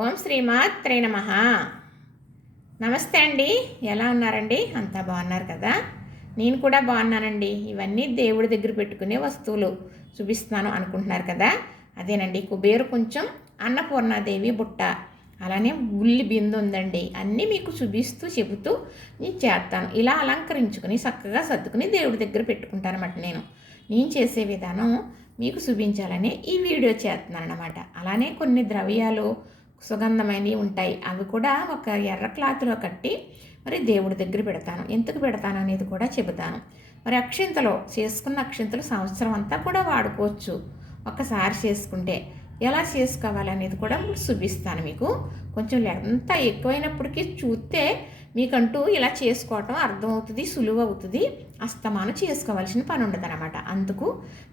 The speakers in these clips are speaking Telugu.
ఓం శ్రీమాత్రే నమః. నమస్తే అండి. ఎలా ఉన్నారండి? అంతా బాగున్నారు కదా? నేను కూడా బాగున్నానండి. ఇవన్నీ దేవుడి దగ్గర పెట్టుకునే వస్తువులు చూపిస్తున్నాను అనుకుంటున్నారు కదా? అదేనండి, కుబేరు కొంచెం, అన్నపూర్ణాదేవి బుట్ట, అలానే ఉల్లి బిందు ఉందండి. అన్నీ మీకు చూపిస్తూ చెబుతూ నేను చేస్తాను. ఇలా అలంకరించుకుని చక్కగా సర్దుకుని దేవుడి దగ్గర పెట్టుకుంటానమాట. నేను చేసే విధానం మీకు చూపించాలని ఈ వీడియో చేస్తున్నాను అన్నమాట. అలానే కొన్ని ద్రవ్యాలు సుగంధమైనవి ఉంటాయి. అవి కూడా ఒక ఎర్ర క్లాత్లో కట్టి మరి దేవుడి దగ్గర పెడతాను. ఎందుకు పెడతాను అనేది కూడా చెబుతాను. మరి అక్షింతలు చేసుకున్న అక్షింతలు సంవత్సరం అంతా కూడా వాడుకోవచ్చు. ఒక్కసారి చేసుకుంటే ఎలా చేసుకోవాలనేది కూడా చూపిస్తాను మీకు. కొంచెం ఎంత ఎక్కువైనప్పటికీ చూస్తే మీకంటూ ఇలా చేసుకోవటం అర్థమవుతుంది, సులువు అవుతుంది. అస్తమానం చేసుకోవాల్సిన పని ఉండదు అనమాట. అందుకు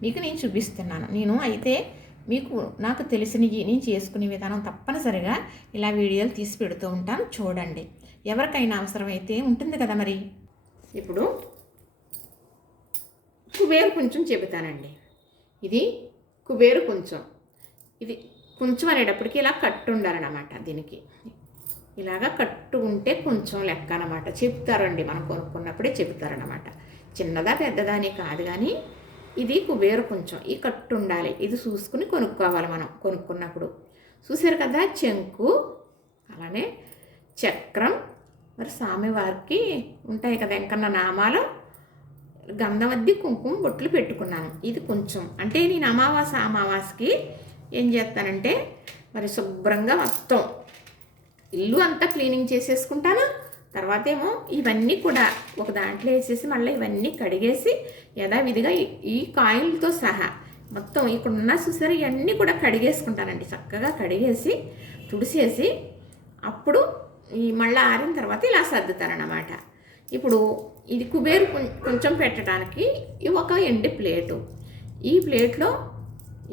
మీకు నేను చూపిస్తున్నాను. నేను అయితే మీకు నాకు తెలిసినవి నేను చేసుకునే విధానం తప్పనిసరిగా ఇలా వీడియోలు తీసి పెడుతూ ఉంటాను, చూడండి. ఎవరికైనా అవసరమైతే ఉంటుంది కదా. మరి ఇప్పుడు కుబేరు కొంచెం చెబుతానండి. ఇది కుబేరు కొంచెం, ఇది కొంచెం అనేటప్పటికి ఇలా కట్టు ఉండాలన్నమాట. దీనికి ఇలాగా కట్టు ఉంటే కొంచెం లెక్క అనమాట. చెప్తారండి, మనం కొనుక్కున్నప్పుడే చెబుతారనమాట. చిన్నదా పెద్దదా అని కాదు, కానీ ఇది కుబేరు కొంచెం, ఈ కట్టు ఉండాలి. ఇది చూసుకుని కొనుక్కోవాలి మనం కొనుక్కున్నప్పుడు. చూసారు కదా, చెంకు, అలానే చక్రం, మరి స్వామివారికి ఉంటాయి కదా ఎంకన్న నామాలు, గంధవద్ది, కుంకుమ బొట్లు పెట్టుకున్నాను. ఇది కొంచెం అంటే నేను అమావాస్యకి ఏం చేస్తానంటే మరి శుభ్రంగా మొత్తం ఇల్లు అంతా క్లీనింగ్ చేసేసుకుంటాను. తర్వాత ఏమో ఇవన్నీ కూడా ఒక దాంట్లో వేసేసి మళ్ళీ ఇవన్నీ కడిగేసి యథావిధిగా ఈ కాయిన్లతో సహా మొత్తం ఇక్కడ ఉన్న చూసారు ఇవన్నీ కూడా కడిగేసుకుంటానండి. చక్కగా కడిగేసి తుడిసేసి అప్పుడు ఈ మళ్ళీ ఆరిన తర్వాత ఇలా సర్దుతారన్నమాట. ఇప్పుడు ఇది కుబేరు కొంచెం పెట్టడానికి ఒక ఎండి ప్లేటు. ఈ ప్లేట్లో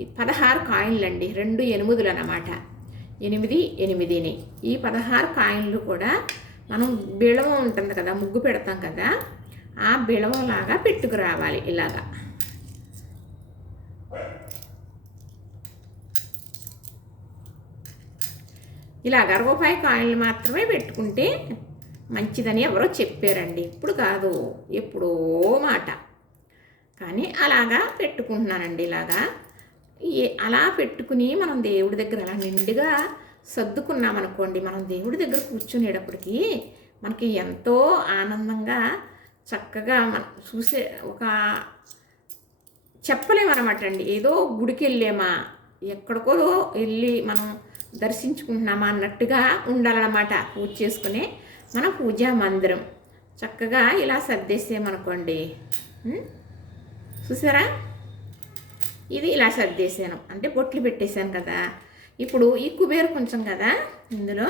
16 కాయిన్లు అండి, 2 8 అన్నమాట. 8 8ని ఈ 16 కాయిన్లు కూడా మనం బిళవం ఉంటుంది కదా, ముగ్గు పెడతాం కదా, ఆ బిళవంలాగా పెట్టుకురావాలి. ఇలాగా రూపాయి కాయిన్లు మాత్రమే పెట్టుకుంటే మంచిదని ఎవరో చెప్పారండి. ఇప్పుడు కాదు, ఎప్పుడో మాట. కానీ అలాగా పెట్టుకుంటున్నానండి. అలా పెట్టుకుని మనం దేవుడి దగ్గర అలా నిండుగా సర్దుకున్నామనుకోండి, మనం దేవుడి దగ్గర కూర్చునేటప్పటికి మనకి ఎంతో ఆనందంగా చక్కగా మనం చూసే ఒక చెప్పలేమన్నమాట అండి. ఏదో గుడికి వెళ్ళామా, ఎక్కడికో వెళ్ళి మనం దర్శించుకుంటున్నామా అన్నట్టుగా ఉండాలన్నమాట. పూజ చేసుకునే మన పూజా మందిరం చక్కగా ఇలా సర్దేసామనుకోండి. చూసారా, ఇది ఇలా సర్దేశాను అంటే బొట్లు పెట్టేశాను కదా. ఇప్పుడు ఈ కుబేరు కొంచెం కదా, ఇందులో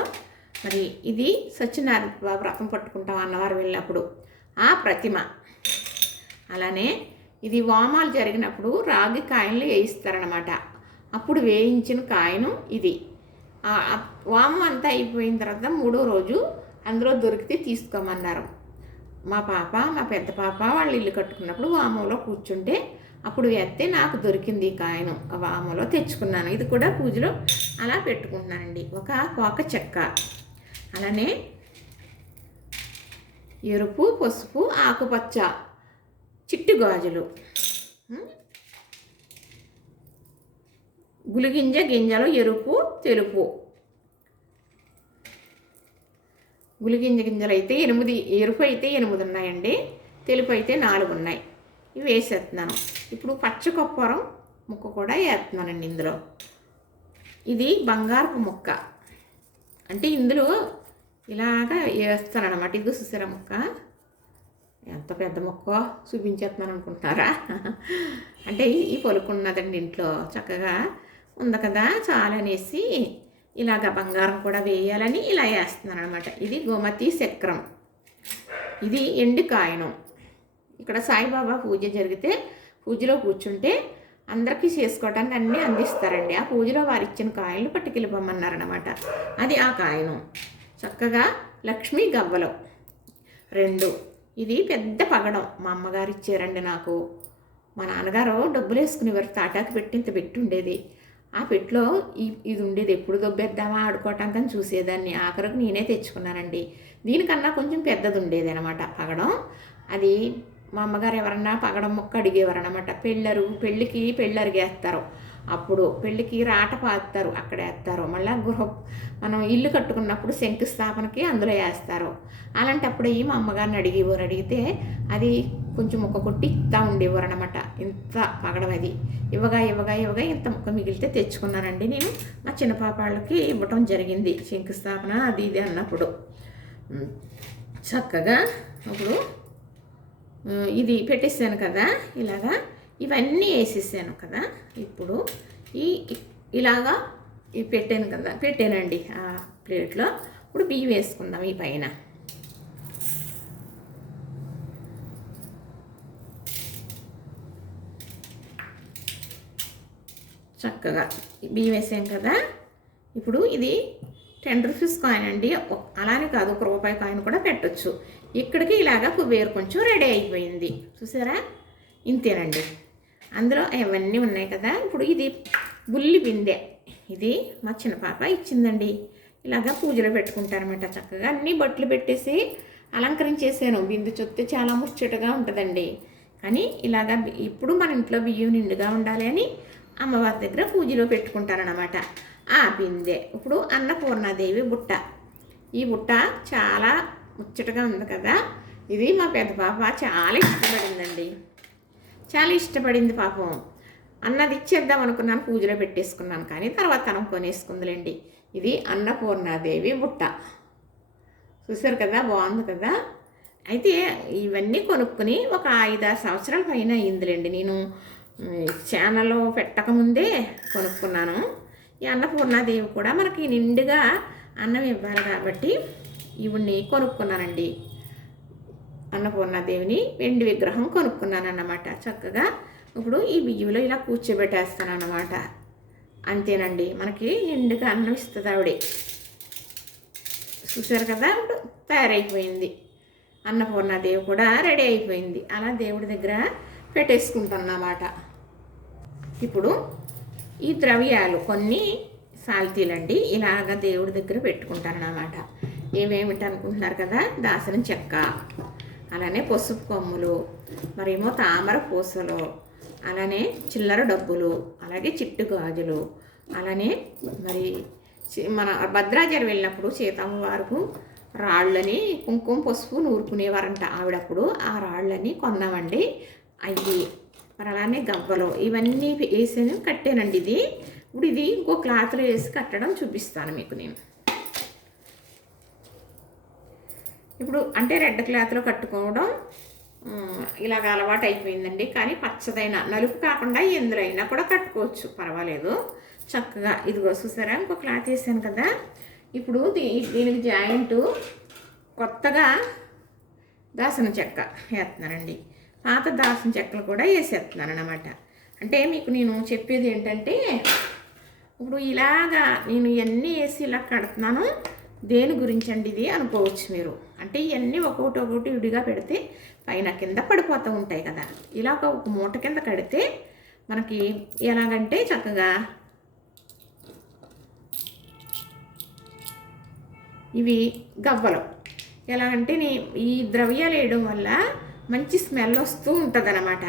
మరి ఇది సత్యనారాయణ వ్రతం పట్టుకుంటాం అన్నవారు వెళ్ళినప్పుడు ఆ ప్రతిమ, అలానే ఇది వామాలు జరిగినప్పుడు రాగి కాయలు వేయిస్తారనమాట. అప్పుడు వేయించిన కాయను ఇది. వామం అంతా అయిపోయిన తర్వాత 3వ రోజు అందులో దొరికితే తీసుకోమన్నారు. మా పెద్ద పాప వాళ్ళు ఇల్లు కట్టుకున్నప్పుడు వామంలో కూర్చుంటే అప్పుడు వేస్తే నాకు దొరికింది ఈ కాయను. వామంలో తెచ్చుకున్నాను. ఇది కూడా పూజలో అలా పెట్టుకుంటున్నానండి. ఒక చెక్క, అలానే ఎరుపు, పసుపు, ఆకుపచ్చ చిట్టు గాజులు, గింజలు ఎరుపు, తెలుపు. గింజలు అయితే 8, ఎరుపు అయితే 8 ఉన్నాయండి, తెలుపు అయితే 4 ఉన్నాయి. ఇవి వేసేస్తున్నాను. ఇప్పుడు పచ్చకొప్పరం ముక్క కూడా వేస్తున్నానండి ఇందులో. ఇది బంగారపు ముక్క, అంటే ఇందులో ఇలాగా వేస్తానన్నమాట. ఇది చూసారా ముక్క, ఎంత పెద్ద ముక్క చూపించేస్తున్నాను అనుకుంటున్నారా? అంటే ఈ పలుకున్నదండి ఇంట్లో, చక్కగా ఉంది కదా, చాలనేసి ఇలాగ బంగారం కూడా వేయాలని ఇలా వేస్తున్నాను అనమాట. ఇది గోమతి చక్రం, ఇది ఎండు కాయను. ఇక్కడ సాయిబాబా పూజ జరిగితే పూజలో కూర్చుంటే అందరికీ చేసుకోవడానికి అన్నీ అందిస్తారండి. ఆ పూజలో వారు ఇచ్చిన కాయలు పట్టుకెళ్ళిపోమన్నారనమాట. అది ఆ కాయను. చక్కగా లక్ష్మీ గవ్వలు 2. ఇది పెద్ద పగడం మా అమ్మగారు ఇచ్చారండి నాకు. మా నాన్నగారు డబ్బులు వేసుకునేవారు, తాటాకు పెట్టి ఇంత పెట్టి ఉండేది. ఆ పెట్టులో ఇది ఉండేది, ఎప్పుడు దొబ్బేద్దామా ఆడుకోవటానికి అని చూసేదాన్ని. ఆఖరికి నేనే తెచ్చుకున్నానండి. దీనికన్నా కొంచెం పెద్దది ఉండేది అనమాట పగడం. అది మా అమ్మగారు ఎవరన్నా పగడం మొక్క అడిగేవారు అనమాట. పెళ్ళికి పెళ్ళరిగేస్తారు, అప్పుడు పెళ్ళికి రాట పాతారు, అక్కడ వేస్తారు. మళ్ళీ మనం ఇల్లు కట్టుకున్నప్పుడు శంకుస్థాపనకి అందులో వేస్తారు. అలాంటప్పుడు మా అమ్మగారిని అడిగేవారు. అడిగితే అది కొంచెం ముక్క కొట్టి ఇస్తా ఉండేవారు అనమాట. ఇంత పగడం అది ఇవ్వగా ఇంత ముక్క మిగిలితే తెచ్చుకున్నానండి నేను. మా చిన్న పాప వాళ్ళకి ఇవ్వటం జరిగింది శంకుస్థాపన అది ఇది అన్నప్పుడు. చక్కగా ఇప్పుడు ఇది పెట్టేసాను కదా, ఇలాగా ఇవన్నీ వేసేసాను కదా. ఇప్పుడు ఇలాగా పెట్టానండి ఆ ప్లేట్లో. ఇప్పుడు బియ్యం వేసుకుందాం ఈ పైన. చక్కగా బియ్యం వేసాం కదా. ఇప్పుడు ఇది 10 రూపీస్ కాయిన్ అండి, అలానే కాదు 1 రూపాయి కాయిన్ కూడా పెట్టచ్చు. ఇక్కడికి ఇలాగా కుబేరు కొంచెం రెడీ అయిపోయింది, చూసారా? ఇంతేనండి. అందులో అవన్నీ ఉన్నాయి కదా. ఇప్పుడు ఇది బుల్లి బిందె, ఇది మా చిన్న పాప ఇచ్చిందండి. ఇలాగా పూజలో పెట్టుకుంటారనమాట. చక్కగా అన్నీ బట్టలు పెట్టేసి అలంకరించేసాను. బిందె చూస్తే చాలా ముచ్చటగా ఉంటుందండి. కానీ ఇలాగా ఇప్పుడు మన ఇంట్లో బియ్యం నిండుగా ఉండాలి అని అమ్మవారి దగ్గర పూజలో పెట్టుకుంటారనమాట. ఆ బిందె ఇప్పుడు అన్నపూర్ణాదేవి బుట్ట. ఈ బుట్ట చాలా ముచ్చటగా ఉంది కదా. ఇది మా పెద్ద పాప చాలా ఇష్టపడిందండి, చాలా ఇష్టపడింది పాపం. అన్నది ఇచ్చేద్దాం అనుకున్నాను, పూజలో పెట్టేసుకున్నాను. కానీ తర్వాత తనం కొనేసుకుందిలేండి. ఇది అన్నపూర్ణాదేవి బుట్ట, చూసారు కదా, బాగుంది కదా. అయితే ఇవన్నీ కొనుక్కొని ఒక 5-6 సంవత్సరాల పైన అయిందిలేండి. నేను ఛానల్లో పెట్టకముందే కొనుక్కున్నాను. ఈ అన్నపూర్ణాదేవి కూడా మనకి నిండుగా అన్నం ఇవ్వాలి కాబట్టి ఇవన్నీ కొనుక్కున్నానండి. అన్నపూర్ణాదేవిని వెండి విగ్రహం కొనుక్కున్నాను అన్నమాట. చక్కగా ఇప్పుడు ఈ బియ్యంలో ఇలా కూర్చోబెట్టేస్తాను అన్నమాట. అంతేనండి, మనకి నిండుగా అన్నం ఇస్తుంది ఆవిడే. చూసారు కదా, ఇప్పుడు తయారైపోయింది. అన్నపూర్ణాదేవి కూడా రెడీ అయిపోయింది. అలా దేవుడి దగ్గర పెట్టేసుకుంటానన్నమాట. ఇప్పుడు ఈ ద్రవ్యాలు కొన్ని సాల్తీలండి ఇలాగ దేవుడి దగ్గర పెట్టుకుంటానన్నమాట. ఏమేమిటి అనుకుంటున్నారు కదా, దాసనం చెక్క, అలానే పసుపు కొమ్ములు, మరేమో తామర పూసలు, అలానే చిల్లర డబ్బులు, అలాగే చిట్టు గాజులు, అలానే మరి మన భద్రాచలం వెళ్ళినప్పుడు సీతమ్మ వారికి రాళ్ళని కుంకుమ పసుపు నూరుకునేవారంట ఆవిడప్పుడు. ఆ రాళ్ళని కొన్నామండి. అవి మరి అలానే గవ్వలు ఇవన్నీ వేసి కట్టానండి. ఇప్పుడు ఇది ఇంకో క్లాత్లో వేసి కట్టడం చూపిస్తాను మీకు నేను. ఇప్పుడు అంటే రెడ్ క్లాత్లో కట్టుకోవడం ఇలాగ అలవాటు అయిపోయిందండి. కానీ పచ్చదైన నలుపు కాకుండా ఎందులో అయినా కూడా కట్టుకోవచ్చు, పర్వాలేదు. చక్కగా ఇదిగో చూసారా, ఇంకో క్లాత్ వేసాను కదా. ఇప్పుడు దీనికి జాయింట్ కొత్తగా దాసన చెక్క వేస్తున్నానండి. పాత దాసన చెక్కలు కూడా వేసేస్తున్నాను అన్నమాట. అంటే మీకు నేను చెప్పేది ఏంటంటే, ఇప్పుడు ఇలాగా నేను ఇవన్నీ వేసి ఇలా కడుతున్నాను, దేని గురించి అండి ఇది అనుకోవచ్చు మీరు. అంటే ఇవన్నీ ఒక్కొక్కటి విడిగా పెడితే పైన కింద పడిపోతూ ఉంటాయి కదా. ఇలా ఒక మూట కింద కడితే మనకి ఎలాగంటే చక్కగా ఇవి గవ్వలు ఎలాగంటే ఈ ద్రవ్యాలు వేయడం వల్ల మంచి స్మెల్ వస్తూ ఉంటుంది అన్నమాట.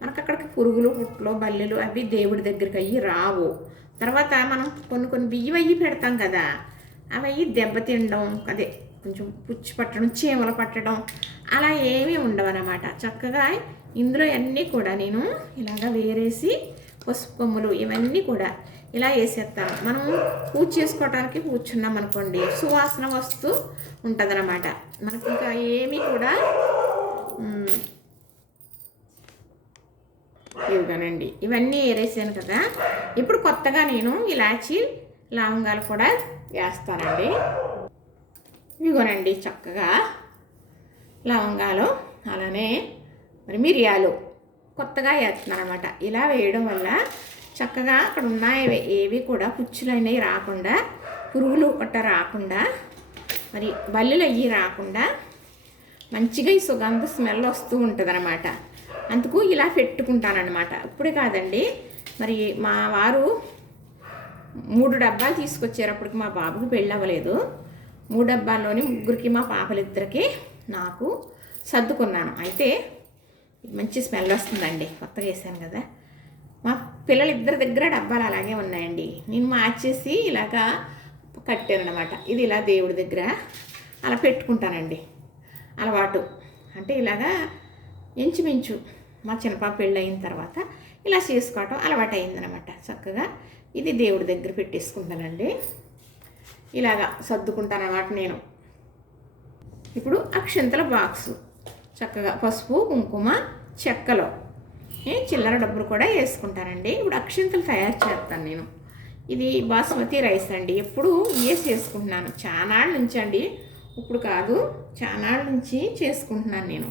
మనకు అక్కడికి పురుగులు పుట్లు బల్లెలు అవి దేవుడి దగ్గరికి అయ్యి రావు. తర్వాత మనం కొన్ని బియ్యం అయ్యి పెడతాం కదా, అవి అయ్యి దెబ్బతినడం, అదే కొంచెం పుచ్చి పట్టడం, చీమలు పట్టడం అలా ఏమీ ఉండవన్నమాట. చక్కగా ఇందులో అన్నీ కూడా నేను ఇలాగ వేరేసి పసుపు కొమ్ములు ఇవన్నీ కూడా ఇలా వేసేస్తాను. మనం పూజ చేసుకోవడానికి కూర్చున్నాం అనుకోండి, సువాసన వస్తూ ఉంటుందన్నమాట. మనకి ఇంకా ఏమీ కూడా ఇవిగానండి. ఇవన్నీ వేరేసాను కదా. ఇప్పుడు కొత్తగా నేను ఇలాచీ లవంగాలు కూడా వేస్తానండి. ఇవిగోనండి చక్కగా లవంగాలు, అలానే మరి మిరియాలు కొత్తగా వేస్తున్నాను అనమాట. ఇలా వేయడం వల్ల చక్కగా అక్కడ ఉన్నాయి ఏవి కూడా పుచ్చులు అనేవి రాకుండా, పురుగులు ఒకట రాకుండా, మరి బల్లులు అయ్యి రాకుండా మంచిగా ఈ సుగంధ స్మెల్ వస్తూ ఉంటుంది అనమాట. అందుకు ఇలా పెట్టుకుంటానన్నమాట. ఇప్పుడే కాదండి, మరి మా వారు 3 డబ్బాలు తీసుకొచ్చారు. అప్పటికి మా బాబుకి పెళ్ళి అవ్వలేదు. 3 డబ్బాల్లోని ముగ్గురికి, మా పాపలిద్దరికి, నాకు సర్దుకున్నాను. అయితే మంచి స్మెల్ వస్తుందండి, కొత్తగా వేసాను కదా. మా పిల్లలిద్దరి దగ్గర డబ్బాలు అలాగే ఉన్నాయండి. నేను మార్చేసి ఇలాగా కట్టాను అనమాట. ఇది ఇలా దేవుడి దగ్గర అలా పెట్టుకుంటానండి, అలవాటు. అంటే ఇలాగా ఇంచుమించు మా చిన్నపాప పెళ్ళి అయిన తర్వాత ఇలా చేసుకోవటం అలవాటు అయిందనమాట. చక్కగా ఇది దేవుడి దగ్గర పెట్టేసుకుంటానండి. ఇలాగా సర్దుకుంటాను అన్నమాట నేను. ఇప్పుడు అక్షింతల బాక్సు చక్కగా పసుపు, కుంకుమ, చెక్కలో చిల్లర డబ్బులు కూడా వేసుకుంటానండి. ఇప్పుడు అక్షింతలు తయారు చేస్తాను నేను. ఇది బాస్మతి రైస్ అండి. ఎప్పుడు వేసుకుంటున్నాను చానాళ్ళ నుంచి అండి, ఇప్పుడు కాదు, చానాళ్ళ నుంచి చేసుకుంటున్నాను నేను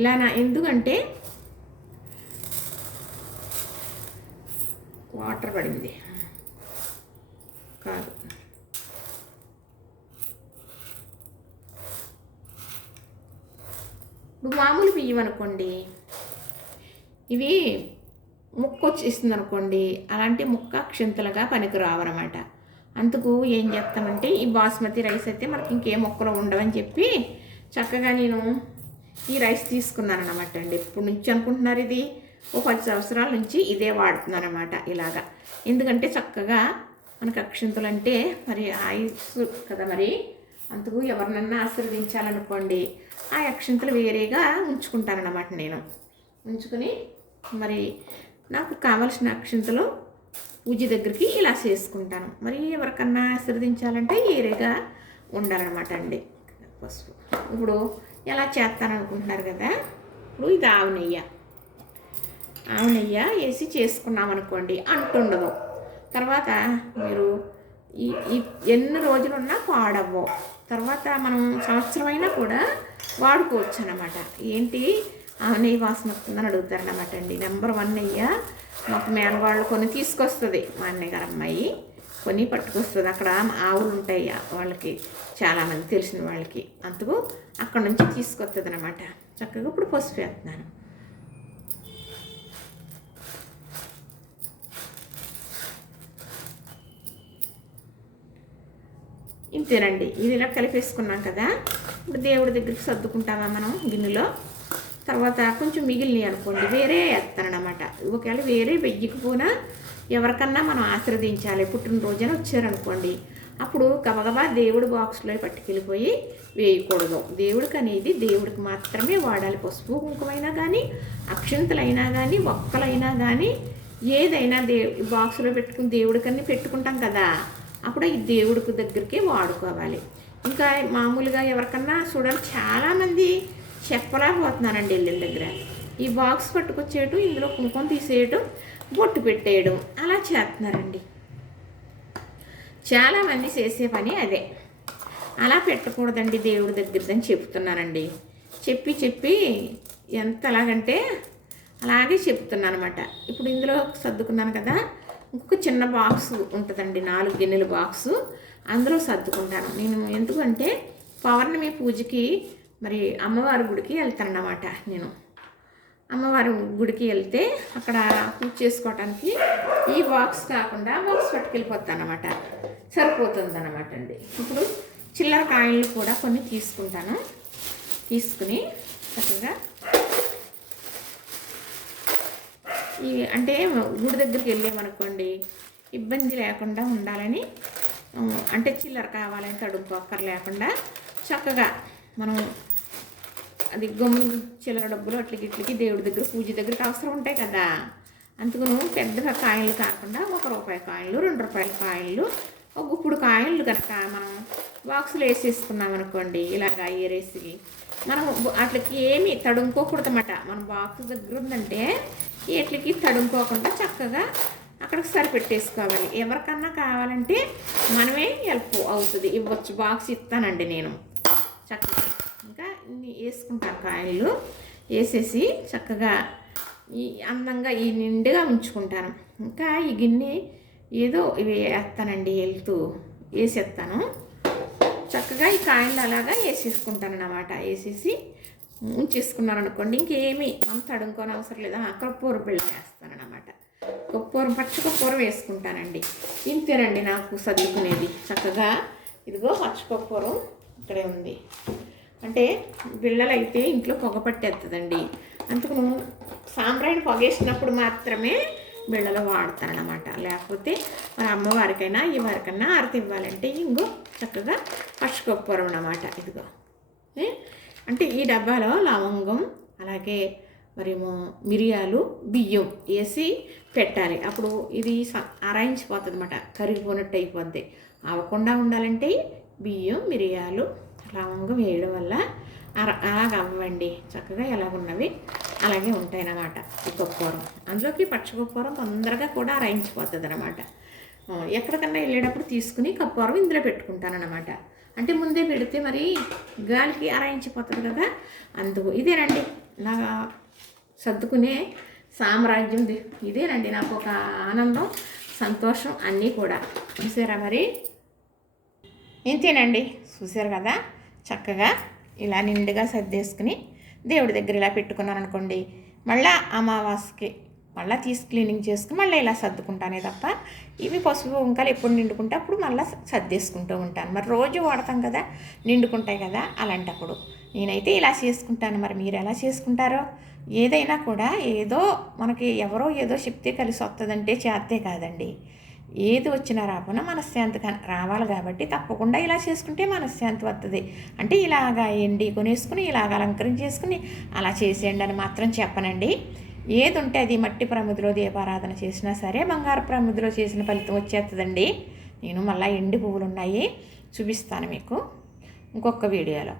ఇలా. ఎందుకంటే వాటర్ పడింది కాదు, ఇప్పుడు మామూలు బియ్యం అనుకోండి, ఇవి ముక్క వచ్చేస్తుంది అనుకోండి, అలాంటి ముక్క అక్షింతలుగా పనికి రావన్నమాట. అందుకు ఏం చేస్తామంటే ఈ బాస్మతి రైస్ అయితే మనకి ఇంకే మొక్కలు ఉండవని చెప్పి చక్కగా నేను ఈ రైస్ తీసుకున్నాను అనమాట అండి. ఎప్పటి నుంచి అనుకుంటున్నారు, ఇది ఓ 10 సంవత్సరాల నుంచి ఇదే వాడుతున్నాను అనమాట ఇలాగా. ఎందుకంటే చక్కగా మనకు అక్షింతలు అంటే మరి ఆయుస్సు కదా, మరి అందుకు ఎవరినన్నా ఆశీర్వదించాలనుకోండి ఆ అక్షింతలు వేరేగా ఉంచుకుంటానన్నమాట నేను. ఉంచుకుని మరి నాకు కావలసిన అక్షింతలు పూజ దగ్గరికి ఇలా చేసుకుంటాను. మరి ఎవరికన్నా ఆశీర్వదించాలంటే వేరేగా ఉండాలన్నమాట అండి పసుపు. ఇప్పుడు ఎలా చేస్తాననుకుంటున్నారు కదా. ఇప్పుడు ఇది ఆవు నెయ్యి వేసి చేసుకున్నాం అనుకోండి అంటుండదు. తర్వాత మీరు ఈ ఎన్ని రోజులున్నా పాడవ్వవు. తర్వాత మనం సంవత్సరమైనా కూడా వాడుకోవచ్చు అన్నమాట. ఏంటి ఆవు నెయ్యి వాసన వస్తుందని అడుగుతారన్నమాట అండి. నెంబర్ 1 నెయ్యి మాకు మేనవాళ్ళు కొన్ని తీసుకొస్తుంది, మా అన్నయ్య గారు అమ్మాయి కొన్ని పట్టుకొస్తుంది. అక్కడ ఆవులు ఉంటాయి వాళ్ళకి, చాలామంది తెలిసిన వాళ్ళకి, అందుకు అక్కడ నుంచి తీసుకొస్తుంది అనమాట. చక్కగా ఇప్పుడు పసుపు వేస్తున్నాను. ఇంతేనండి. ఇది ఇలా కలిపేసుకున్నాం కదా. ఇప్పుడు దేవుడి దగ్గరికి సర్దుకుంటామా మనం గిన్నెలో. తర్వాత కొంచెం మిగిలినవి అనుకోండి వేరే వేస్తానన్నమాట. ఒకవేళ వేరే వెయ్యకపోయినా ఎవరికన్నా మనం ఆశీర్వదించాలి, పుట్టినరోజున వచ్చారనుకోండి, అప్పుడు గబగబా దేవుడి బాక్స్లో పట్టుకెళ్ళిపోయి వేయకూడదు. దేవుడికి అనేది దేవుడికి మాత్రమే వాడాలి. పసుపు కుంకుమైనా కానీ, అక్షింతలైనా కానీ, ఒక్కలైనా కానీ, ఏదైనా బాక్స్లో పెట్టుకుని దేవుడికన్నీ పెట్టుకుంటాం కదా, అప్పుడు ఈ దేవుడికి దగ్గరికి వాడుకోవాలి. ఇంకా మామూలుగా ఎవరికన్నా చూడాలి, చాలామంది చెప్పలేకపోతున్నానండి ఇళ్ళ దగ్గర. ఈ బాక్స్ పట్టుకొచ్చేయటం, ఇందులో కుంకుమ తీసేయటం, బొట్టు పెట్టేయడం అలా చేస్తున్నారండి. చాలామంది చేసే పని అదే. అలా పెట్టకూడదండి దేవుడి దగ్గరదని చెప్తున్నానండి. చెప్పి ఎంతలాగంటే అలాగే చెప్తున్నాను అనమాట. ఇప్పుడు ఇందులో సర్దుకున్నాను కదా, ఇంకొక చిన్న బాక్స్ ఉంటుందండి, 4 గిన్నెల బాక్సు, అందులో సర్దుకుంటాను నేను. ఎందుకంటే పౌర్ణమి పూజకి మరి అమ్మవారి గుడికి వెళ్తానన్నమాట నేను. అమ్మవారి గుడికి వెళ్తే అక్కడ పూజ చేసుకోవటానికి ఈ బాక్స్ కాకుండా బాక్స్ పట్టుకెళ్ళిపోతాను అన్నమాట, సరిపోతుందన్నమాట అండి. ఇప్పుడు చిల్లర కాయలు కూడా కొన్ని తీసుకుంటాను. తీసుకుని చక్కగా ఈ అంటే గుడి దగ్గరికి వెళ్ళామనుకోండి ఇబ్బంది లేకుండా ఉండాలని, అంటే చిల్లర కావాలని తడుపుకోక్కర్ లేకుండా చక్కగా మనం అది గమ్మున చిల్లర డబ్బులు అట్లకి దేవుడి దగ్గర పూజ దగ్గరికి అవసరం ఉంటాయి కదా. అందుకును పెద్దగా కాయలు కాకుండా 1 రూపాయి కాయలు, 2 రూపాయల కాయలు, ఒక గుప్పుడు కాయలు కనుక మనం బాక్సులు వేసేసుకున్నాం అనుకోండి, ఇలాగా ఏరేసి మనం అట్లకి ఏమి తడుముకోకూడదన్నమాట. మన బాక్స్ దగ్గర ఉందంటే వీటికి తడుముకోకుండా చక్కగా అక్కడికి సరిపెట్టేసుకోవాలి. ఎవరికన్నా కావాలంటే మనమే హెల్ప్ అవుతుంది, ఇవ్వచ్చు. బాక్స్ ఇస్తానండి నేను చక్కగా. ఇంకా ఇన్ని వేసుకుంటాను కాయలు, వేసేసి చక్కగా ఈ అందంగా ఈ నిండుగా ఉంచుకుంటాను. ఇంకా ఈ గిన్నె ఏదో ఇవి వేస్తానండి, వేసేస్తాను చక్కగా. ఈ కాయలు అలాగా వేసేసుకుంటాను అన్నమాట. వేసేసి ఉంచేసుకున్నాను అనుకోండి, ఇంకేమీ మనం తడుముకోని అవసరం లేదా. కర్పూర బిళ్ళ వేస్తాను అన్నమాట. కర్పూరం, పచ్చ కర్పూరం వేసుకుంటానండి. ఇంతేనండి నాకు సర్దుకునేది. చక్కగా ఇదిగో పచ్చ కర్పూరం ఇక్కడే ఉంది. అంటే బిళ్ళలైతే ఇంట్లో పొగ పట్టేస్తుందండి. అందుకు సాంబ్రాణి పొగేసినప్పుడు మాత్రమే బిళ్ళలు వాడతానన్నమాట. లేకపోతే మన అమ్మవారికైనా ఎవరికైనా ఆరతి ఇవ్వాలంటే ఇంకో చక్కగా పచ్చకర్పూరం అన్నమాట. ఇదిగో అంటే ఈ డబ్బాలో లవంగం, అలాగే మరేమో మిరియాలు, బియ్యం వేసి పెట్టాలి. అప్పుడు ఇది అరాయించిపోతుంది అన్నమాట, కరిగిపోయినట్టు అయిపోద్ది. అవ్వకుండా ఉండాలంటే బియ్యం, మిరియాలు, లవంగం వేయడం వల్ల అలాగ అవ్వండి. చక్కగా ఎలాగున్నవి అలాగే ఉంటాయన్నమాట ఈ కర్పూరం. అందులోకి పచ్చకర్పూరం తొందరగా కూడా అరాయించిపోతుంది అన్నమాట. ఎక్కడికన్నా వెళ్ళేటప్పుడు తీసుకుని కర్పూరం ఇందులో పెట్టుకుంటానన్నమాట. అంటే ముందే పెడితే మరి గాలికి అరాయించిపోతుంది కదా, అందుకు. ఇదేనండి నా సర్దుకునే సామ్రాజ్యం. ఇదేనండి నాకు ఒక ఆనందం, సంతోషం అన్నీ కూడా. చూసారా మరి? ఇంతేనండి, చూసారు కదా. చక్కగా ఇలా నిండుగా సర్దేసుకుని దేవుడి దగ్గర ఇలా పెట్టుకున్నాను అనుకోండి, మళ్ళీ అమావాస్యకి మళ్ళీ తీసి క్లీనింగ్ చేసుకుని మళ్ళీ ఇలా సర్దుకుంటానే తప్ప ఇవి పసుపు కుంకాలు ఎప్పుడు నిండుకుంటే అప్పుడు మళ్ళీ సర్దేసుకుంటూ ఉంటాను. మరి రోజు వాడతాం కదా, నిండుకుంటాయి కదా, అలాంటప్పుడు నేనైతే ఇలా చేసుకుంటాను. మరి మీరు ఎలా చేసుకుంటారో? ఏదైనా కూడా ఏదో మనకి ఎవరో ఏదో చెప్తే కలిసి వస్తుందంటే చేస్తే కాదండి. ఏది వచ్చినా రాకుండా మనశ్శాంతి రావాలి కాబట్టి తప్పకుండా ఇలా చేసుకుంటే మనశ్శాంతి వస్తుంది. అంటే ఇలాగా ఎండి కొనేసుకుని ఇలాగ అలంకరించేసుకుని అలా చేసేయండి అని మాత్రం చెప్పనండి. ఏది ఉంటే అది మట్టి ప్రమిదిలో దీపారాధన చేసినా సరే బంగారు ప్రమిదిలో చేసిన ఫలితం వచ్చేస్తుందండి. నేను మళ్ళీ ఎండి పువ్వులు ఉన్నాయి, చూపిస్తాను మీకు ఇంకొక వీడియోలో.